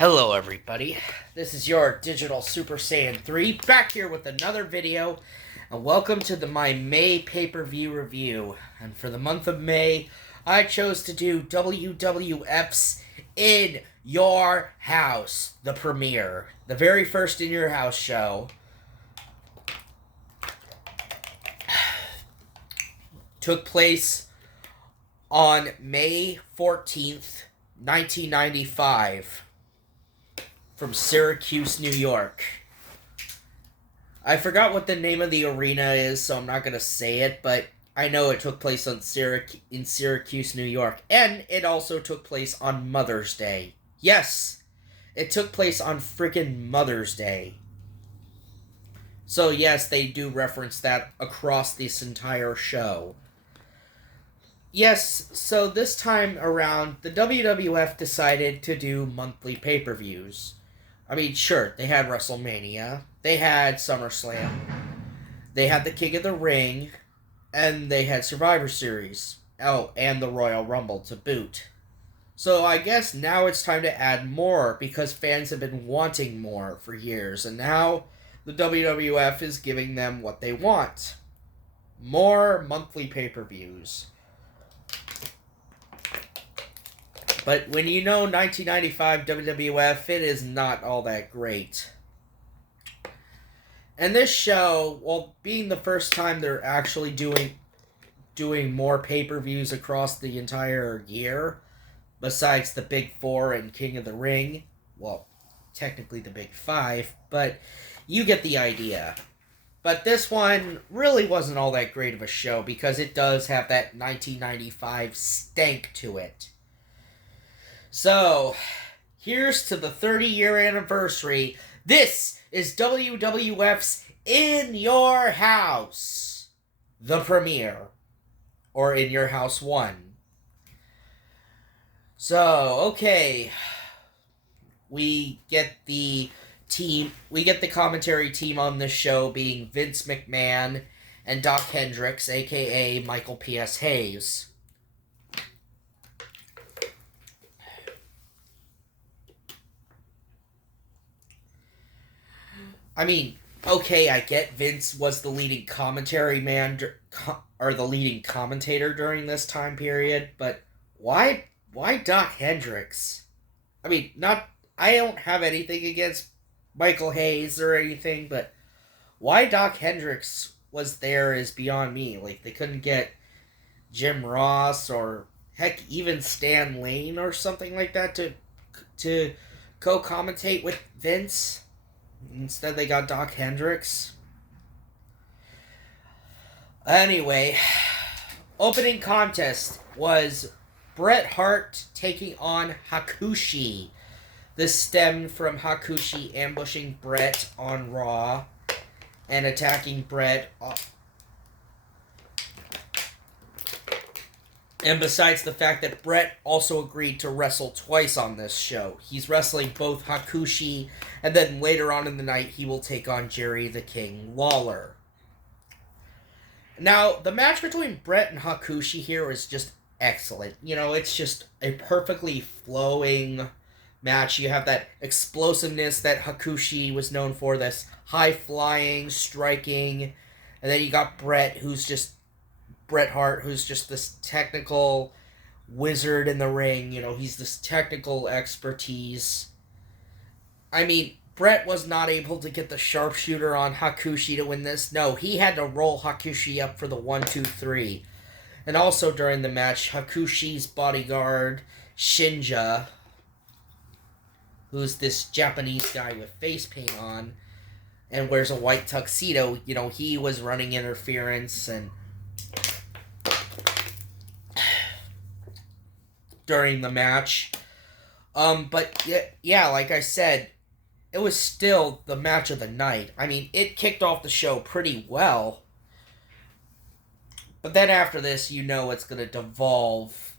Hello everybody, this is your Digital Super Saiyan 3, back here with another video, and welcome to my May pay-per-view review. And for the month of May, I chose to do WWF's In Your House, the premiere. The very first In Your House show. Took place on May 14th, 1995. From Syracuse, New York. I forgot what the name of the arena is, so I'm not going to say it, but I know it took place in Syracuse, New York. And it also took place on Mother's Day. Yes, it took place on frickin' Mother's Day. So yes, they do reference that across this entire show. Yes, so this time around, the WWF decided to do monthly pay-per-views. I mean, sure, they had WrestleMania, they had SummerSlam, they had the King of the Ring, and they had Survivor Series. Oh, and the Royal Rumble to boot. So I guess now it's time to add more, because fans have been wanting more for years, and now the WWF is giving them what they want. More monthly pay-per-views. But when you know 1995 WWF, it is not all that great. And this show, well, being the first time they're actually doing more pay-per-views across the entire year, besides the Big Four and King of the Ring, well, technically the Big Five, but you get the idea. But this one really wasn't all that great of a show, because it does have that 1995 stank to it. So, here's to the 30-year anniversary. This is WWF's In Your House, the premiere, or In Your House 1. So, okay, we get the commentary team on this show being Vince McMahon and Doc Hendricks, aka Michael P.S. Hayes. I mean, okay, I get Vince was the leading commentary man, or the leading commentator during this time period, but why Doc Hendricks? I mean, I don't have anything against Michael Hayes or anything, but why Doc Hendricks was there is beyond me. Like, they couldn't get Jim Ross or, heck, even Stan Lane or something like that to co-commentate with Vince. Instead, they got Doc Hendricks. Anyway, opening contest was Bret Hart taking on Hakushi. This stemmed from Hakushi ambushing Bret on Raw and attacking Bret. And besides the fact that Bret also agreed to wrestle twice on this show. He's wrestling both Hakushi, and then later on in the night, he will take on Jerry the King Lawler. Now, the match between Bret and Hakushi here is just excellent. You know, it's just a perfectly flowing match. You have that explosiveness that Hakushi was known for, this high-flying, striking, and then you got Bret Hart, who's just this technical wizard in the ring. You know, he's this technical expertise. I mean, Bret was not able to get the sharpshooter on Hakushi to win this. No, he had to roll Hakushi up for the 1-2-3. And also during the match, Hakushi's bodyguard, Shinja, who's this Japanese guy with face paint on and wears a white tuxedo, you know, he was running interference and during the match. But yeah, like I said, it was still the match of the night. I mean, it kicked off the show pretty well. But then after this, you know it's going to devolve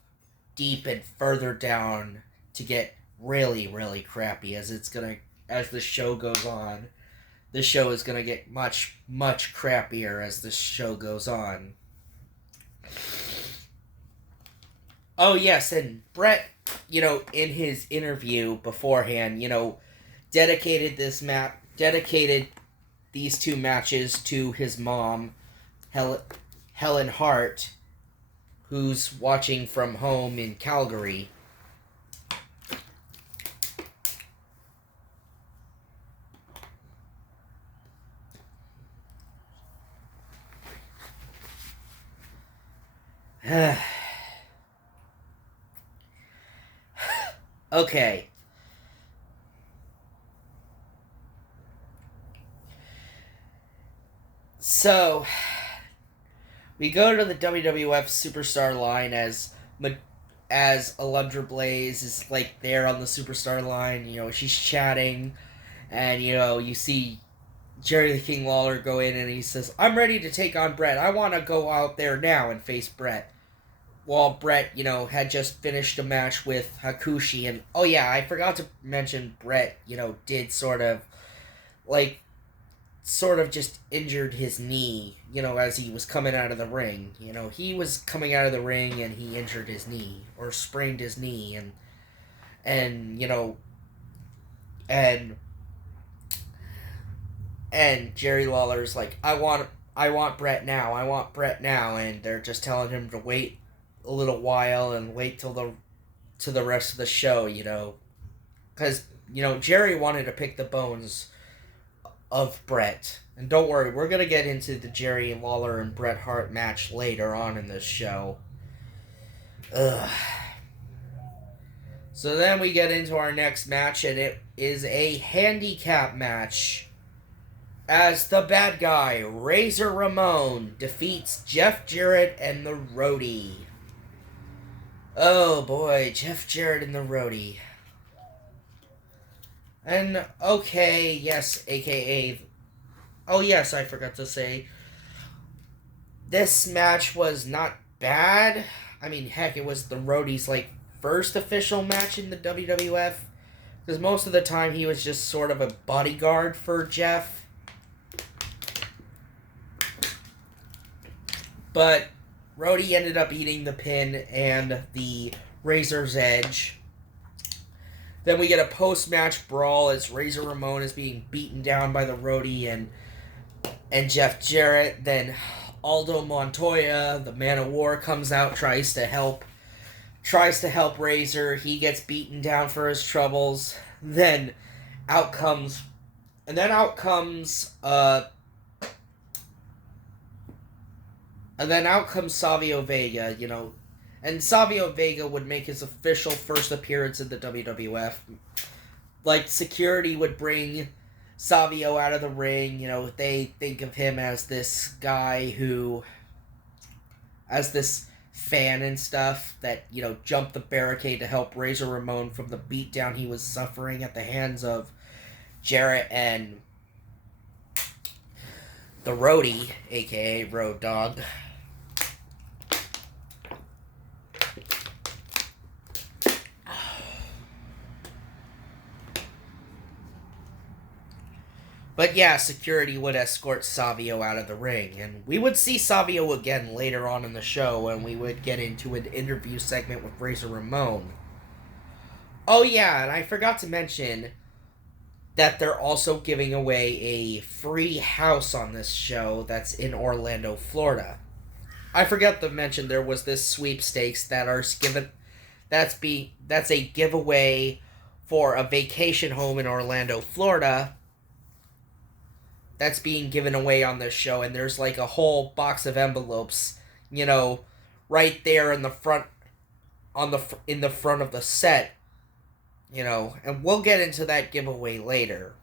deep and further down to get really, really crappy as the show goes on. The show is going to get much, much crappier as the show goes on. Oh yes, and Brett, in his interview beforehand, dedicated these two matches to his mom, Helen Hart, who's watching from home in Calgary. Okay. So, we go to the WWF Superstar line as Alundra Blaze is like there on the Superstar line. She's chatting, and you see Jerry the King Lawler go in, and he says, "I'm ready to take on Brett. I want to go out there now and face Brett." While Brett, had just finished a match with Hakushi, and oh yeah, I forgot to mention Brett, did sort of just injured his knee, as he was coming out of the ring. He was coming out of the ring and he injured his knee or sprained his knee, and and and Jerry Lawler's like, I want Brett now. I want Brett now, and they're just telling him to wait a little while and wait to the rest of the show, because Jerry wanted to pick the bones of Brett. And don't worry, we're gonna get into the Jerry Lawler and Bret Hart match later on in this show. Ugh. So then we get into our next match, and it is a handicap match. As the bad guy, Razor Ramon, defeats Jeff Jarrett and the Roadie. Oh boy, Jeff Jarrett and the Roadie. And okay, yes, aka. Oh yes, I forgot to say. This match was not bad. I mean, heck, it was the Roadie's first official match in the WWF. Because most of the time he was just sort of a bodyguard for Jeff. But Roadie ended up eating the pin and the Razor's Edge. Then we get a post-match brawl as Razor Ramon is being beaten down by the Roadie and Jeff Jarrett. Then Aldo Montoya, the Man of War, comes out, tries to help Razor. He gets beaten down for his troubles. Then out comes Savio Vega, and Savio Vega would make his official first appearance in the WWF. Security would bring Savio out of the ring. They think of him as this guy as this fan and stuff that, jumped the barricade to help Razor Ramon from the beatdown he was suffering at the hands of Jarrett and the Roadie, aka Road Dogg. But yeah, security would escort Savio out of the ring, and we would see Savio again later on in the show, and we would get into an interview segment with Razor Ramon. Oh yeah, and I forgot to mention that they're also giving away a free house on this show that's in Orlando, Florida. I forgot to mention there was this sweepstakes that's a giveaway for a vacation home in Orlando, Florida. That's being given away on this show, and there's a whole box of envelopes, right there in the front in the front of the set, and we'll get into that giveaway later.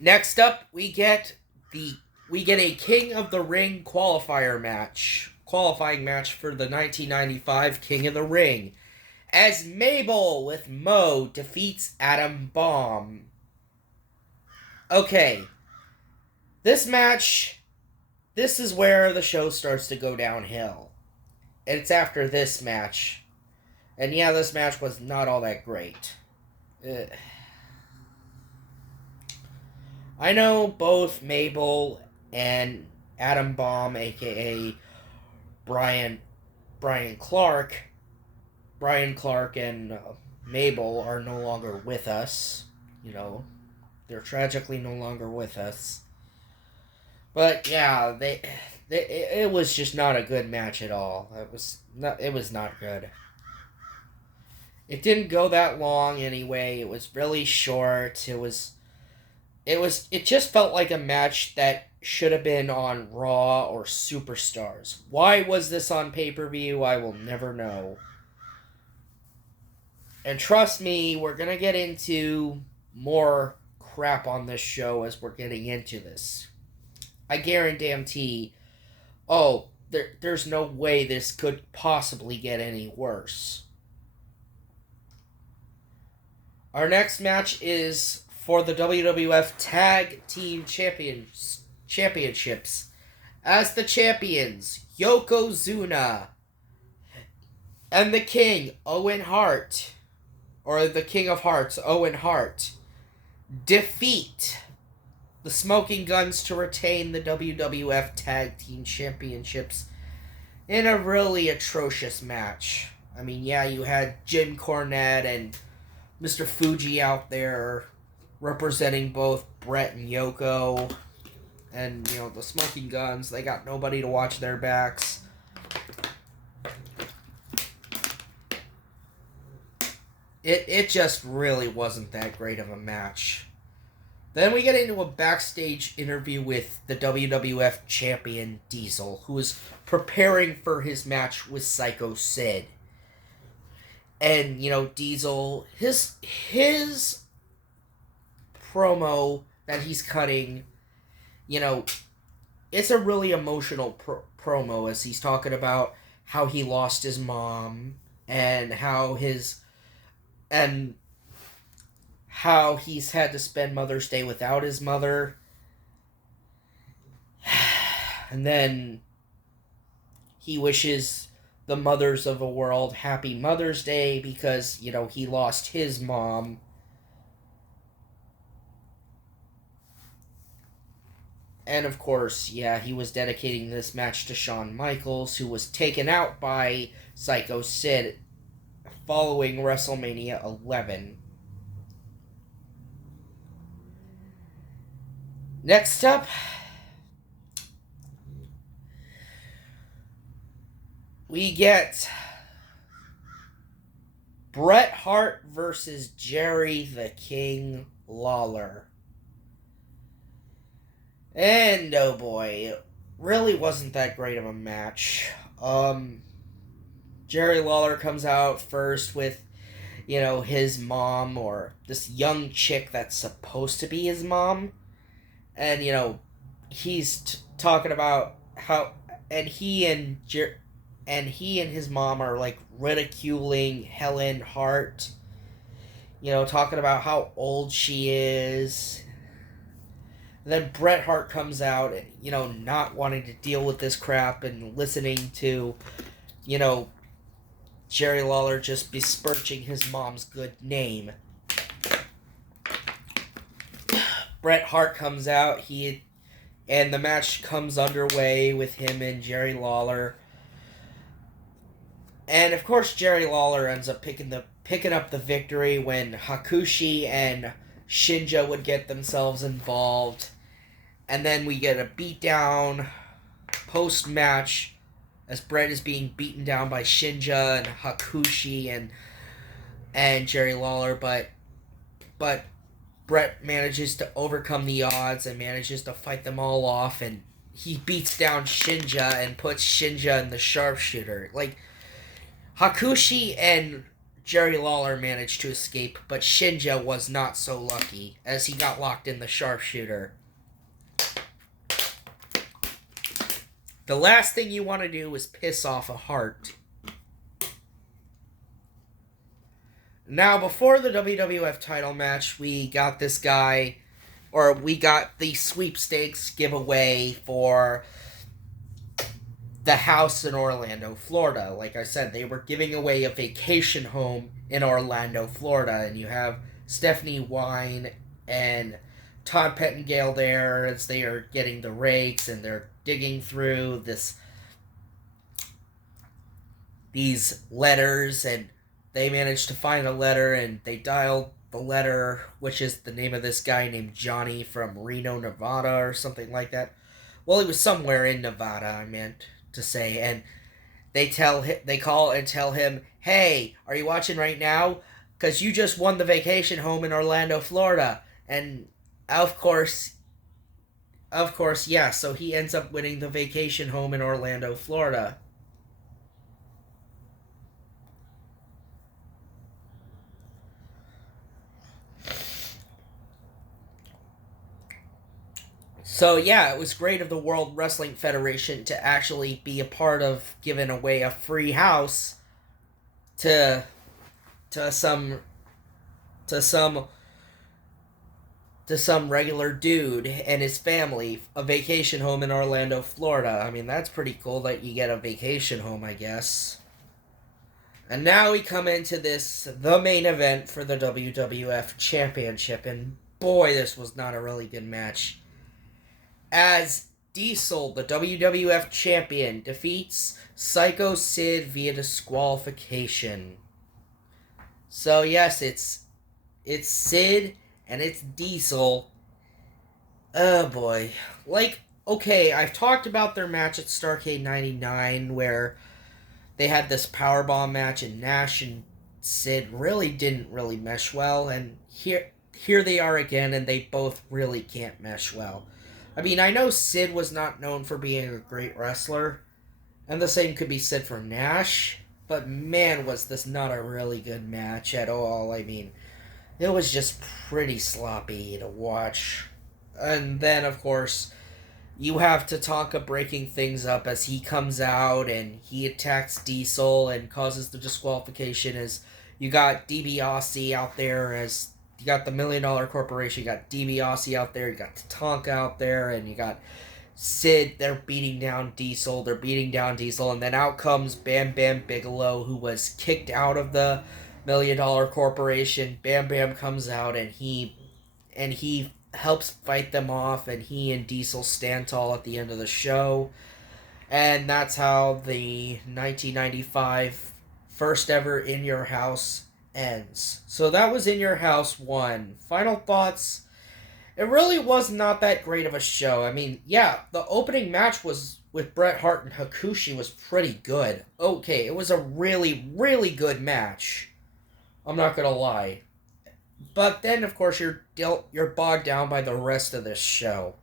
Next up, we get a King of the Ring qualifying match for the 1995 King of the Ring, as Mabel with Mo defeats Adam Bomb. Okay, this is where the show starts to go downhill. It's after this match, and yeah, this match was not all that great. I know both Mabel and Adam Baum, aka Brian Brian Clark. Brian Clark and Mabel are no longer with us. You know, they're tragically no longer with us. But yeah, it was just not a good match at all. It was not good. It didn't go that long anyway. It was really short. It just felt like a match that should have been on Raw or Superstars. Why was this on pay-per-view? I will never know. And trust me, we're going to get into more crap on this show as we're getting into this. I guarantee, there's no way this could possibly get any worse. Our next match is for the WWF Tag Team Championships. As the champions, Yokozuna and the King, Owen Hart, or the King of Hearts, Owen Hart, defeat the Smoking Guns to retain the WWF Tag Team Championships in a really atrocious match. I mean, yeah, you had Jim Cornette and Mr. Fuji out there representing both Brett and Yoko. And, you know, the Smoking Guns, they got nobody to watch their backs. It just really wasn't that great of a match. Then we get into a backstage interview with the WWF champion Diesel, who is preparing for his match with Psycho Sid. And, you know, Diesel, his promo that he's cutting, you know, it's a really emotional promo as he's talking about how he lost his mom and how he's had to spend Mother's Day without his mother. And then he wishes the mothers of the world happy Mother's Day because, you know, he lost his mom. And of course, yeah, he was dedicating this match to Shawn Michaels, who was taken out by Psycho Sid following WrestleMania 11. Next up, we get Bret Hart versus Jerry the King Lawler. And oh boy, it really wasn't that great of a match. Jerry Lawler comes out first with, you know, his mom, or this young chick that's supposed to be his mom. And, you know, he's talking about how, and he and his mom are, like, ridiculing Helen Hart. You know, talking about how old she is. And then Bret Hart comes out, you know, not wanting to deal with this crap and listening to, you know, Jerry Lawler just besmirching his mom's good name. Bret Hart comes out, and the match comes underway with him and Jerry Lawler. And of course Jerry Lawler ends up picking up the victory when Hakushi and Shinja would get themselves involved. And then we get a beatdown post-match as Bret is being beaten down by Shinja and Hakushi and Jerry Lawler, but Bret manages to overcome the odds and manages to fight them all off, and he beats down Shinja and puts Shinja in the sharpshooter. Like, Hakushi and Jerry Lawler managed to escape, but Shinja was not so lucky, as he got locked in the sharpshooter. The last thing you want to do is piss off a Hart. Now, before the WWF title match, we got the sweepstakes giveaway for the house in Orlando, Florida. Like I said, they were giving away a vacation home in Orlando, Florida, and you have Stephanie Wine and Todd Pettengill there as they are getting the rakes and they're digging through these letters, and they managed to find a letter and they dialed the letter, which is the name of this guy named Johnny from Reno, Nevada, or something like that. Well, he was somewhere in Nevada, I meant to say, and they call and tell him, "Hey, are you watching right now? Because you just won the vacation home in Orlando, Florida." And of course, yeah. So he ends up winning the vacation home in Orlando, Florida. So yeah, it was great of the World Wrestling Federation to actually be a part of giving away a free house to to some to some to some regular dude and his family, a vacation home in Orlando, Florida. I mean, that's pretty cool that you get a vacation home, I guess. And now we come into the main event for the WWF Championship, and boy, this was not a really good match. As Diesel, the WWF Champion, defeats Psycho Sid via disqualification. So yes, it's Sid and it's Diesel. Oh boy. Like, okay, I've talked about their match at Starrcade 99 where they had this powerbomb match and Nash and Sid really didn't really mesh well, and here they are again and they both really can't mesh well. I mean, I know Sid was not known for being a great wrestler, and the same could be said for Nash, but man, was this not a really good match at all. I mean, it was just pretty sloppy to watch. And then, of course, you have Tatanka breaking things up as he comes out and he attacks Diesel and causes the disqualification as you got DiBiase out there as you got the $1 Million Corporation, you got DiBiase out there, you got Tatanka out there, and you got Sid, they're beating down Diesel, and then out comes Bam Bam Bigelow, who was kicked out of the $1 Million Corporation. Bam Bam comes out and he helps fight them off, and he and Diesel stand tall at the end of the show. And that's how the 1995 first ever In Your House ends. So that was In Your House 1. Final thoughts. It really was not that great of a show. I mean, yeah, the opening match was with Bret Hart and Hakushi was pretty good. Okay, it was a really, really good match. I'm not gonna lie. But then, of course, you're bogged down by the rest of this show.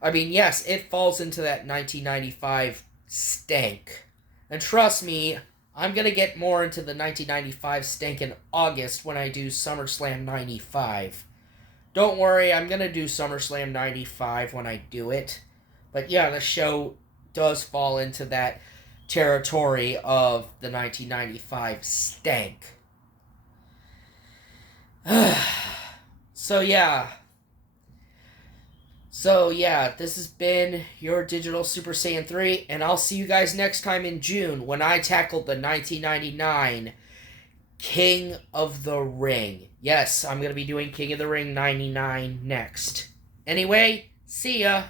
I mean, yes, it falls into that 1995 stank. And trust me, I'm going to get more into the 1995 stank in August when I do SummerSlam 95. Don't worry, I'm going to do SummerSlam 95 when I do it. But yeah, the show does fall into that territory of the 1995 stank. So yeah, this has been your Digital Super Saiyan 3, and I'll see you guys next time in June when I tackle the 1999 King of the Ring. Yes, I'm going to be doing King of the Ring 99 next. Anyway, see ya!